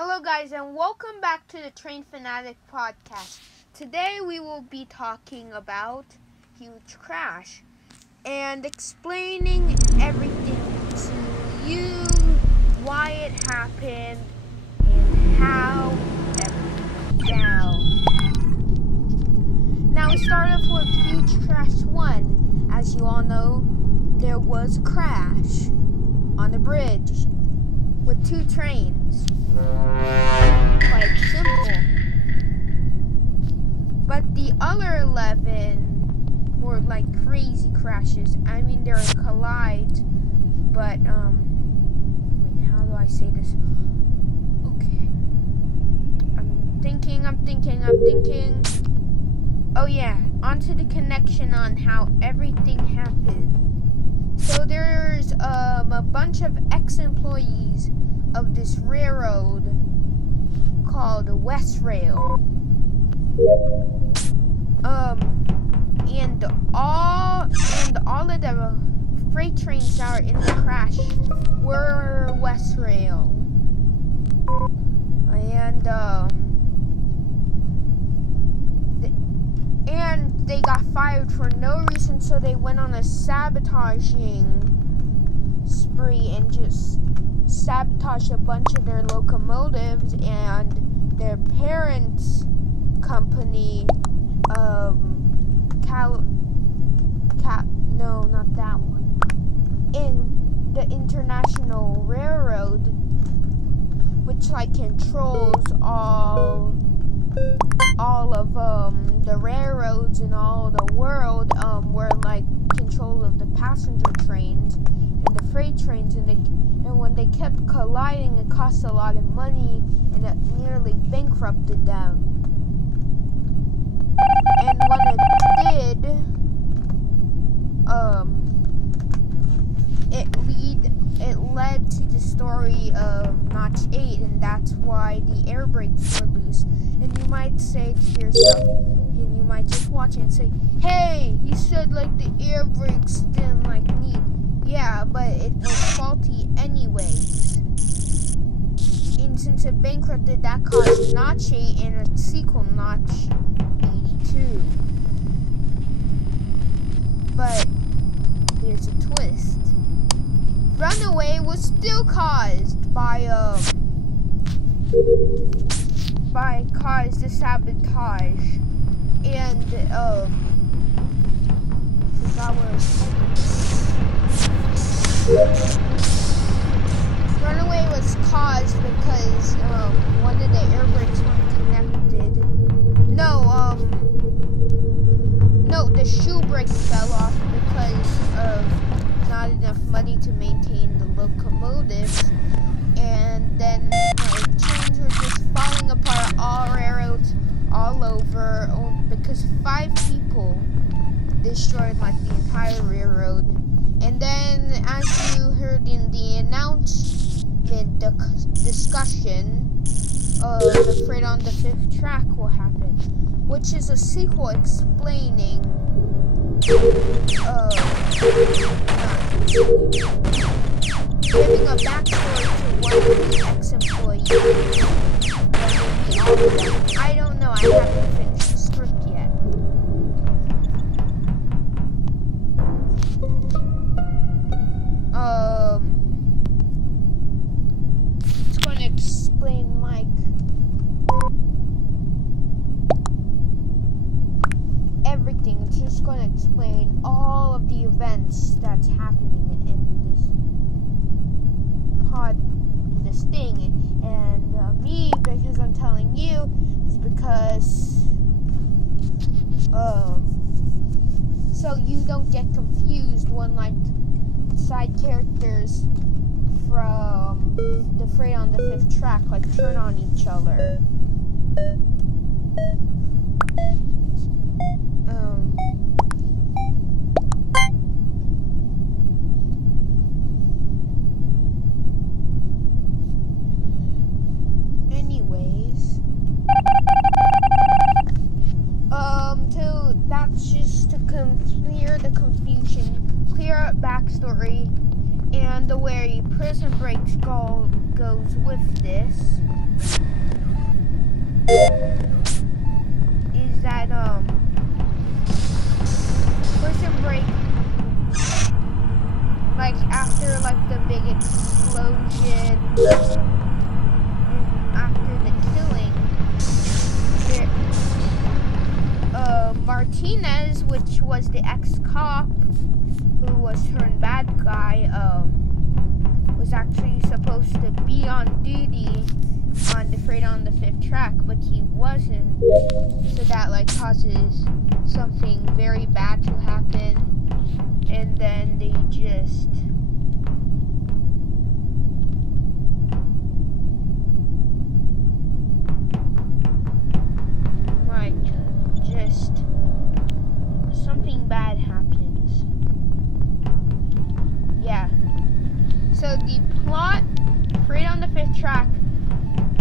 Hello guys, and welcome back to the Train Fanatic podcast. Today we will be talking about huge crash and explaining everything to you, why it happened, and how everything went down. Now we start off with huge crash 1. As you all know, there was a crash on the bridge with 2 trains. Quite simple. But the other 11 were like crazy crashes. I mean, they were collides, but wait, how do I say this? Okay. I'm thinking. Oh yeah, onto the connection on how everything happened. So there's a bunch of ex-employees of this railroad called West Rail. And all of the freight trains that are in the crash were West Rail. And they got fired for no reason, so they went on a sabotaging spree and just sabotaged a bunch of their locomotives, and their parents' company, no, not that one, in the International Railroad, which like controls all of the railroads in all the world, were like control of the passenger trains and the freight trains, and when they kept colliding, it cost a lot of money, and it nearly bankrupted them. And when it did, it led to the story of Notch 8, and that's why the air brakes were loose. And you might say to yourself, and you might just watch it and say, hey, he said like the air brakes didn't like need. Yeah, but it was faulty anyways. And since it bankrupted, that caused Notch 8 and a sequel, Notch 82. But there's a twist. Runaway was still caused by the sabotage, and that was Runaway was caused because one of the air brakes weren't connected. No, the shoe brake fell off because of not enough money to maintain the locomotives, and then trains were just falling apart, all railroads all over, because 5 people destroyed like the entire railroad. And then, as you heard in the announcement, the discussion of the Freight on the 5th Track will happen, which is a sequel explaining giving a backstory to one of the ex-employees. I don't know, I haven't finished the script yet. It's going to explain like everything. It's just going to explain all of the events that's happening in this thing, and me, because I'm telling you, is because so you don't get confused when like side characters from the Freight on the 5th Track like turn on each other. That's just to clear the confusion, clear up backstory, and the way Prison Break's goes with this is that Prison Break, like after like the big explosion and after the killing, Martinez, which was the ex-cop who was turned bad guy, was actually supposed to be on duty on the Train on the 5th track, but he wasn't. So that like causes something very bad to happen, and then they just something bad happens. Yeah. So the plot, Train on the 5th track,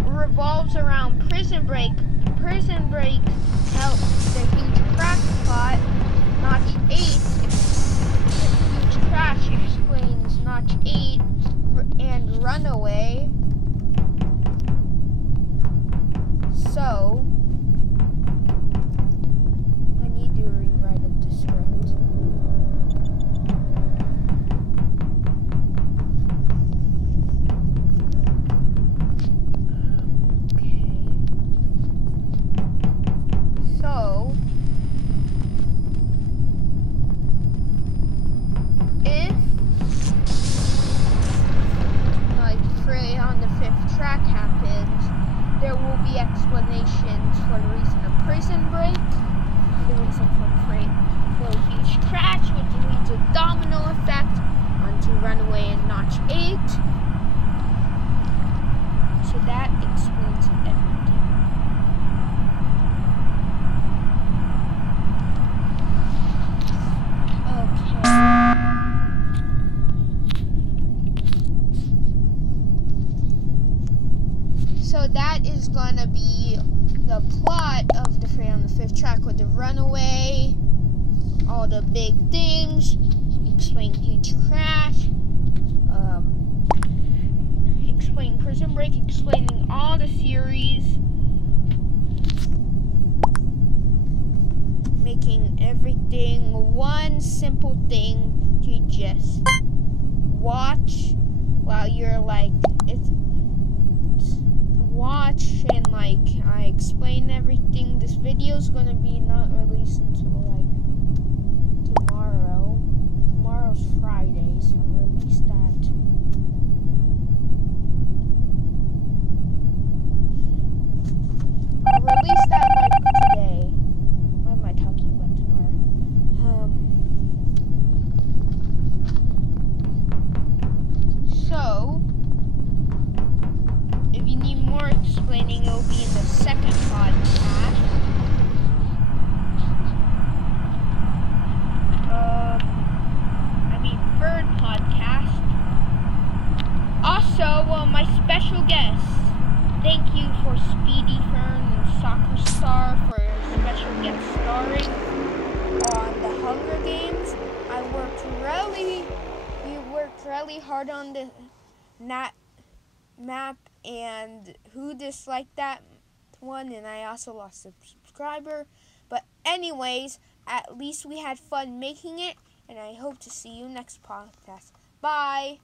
revolves around Prison Break. Prison Break helps the huge crash plot. Notch 8, the huge crash explains Notch 8 and Runaway. So I need to rewrite up the script. So, if like Train on the 5th track happens, there will be explanations for the reason of Prison Break, the reason for the huge crash, which leads a domino effect onto Runaway and Notch 8. So that explains everything. So that is gonna be the plot of the Train on the 5th track, with the Runaway, all the big things, explain huge crash, explain Prison Break, explaining all the series, making everything one simple thing to just watch while you're like, watch and like I explain everything. This video is gonna be not released until like tomorrow. Tomorrow's Friday, so I'll release that. I'll release that like today. Why am I talking about tomorrow? So if you need more explaining, it will be in the second podcast. Third podcast. Also, my special guests. Thank you for Speedy Fern and Soccer Star for special guest starring on the Hunger Games. We worked really hard on the map, and who disliked that one, and I also lost a subscriber. But anyways, at least we had fun making it, and I hope to see you next podcast. Bye!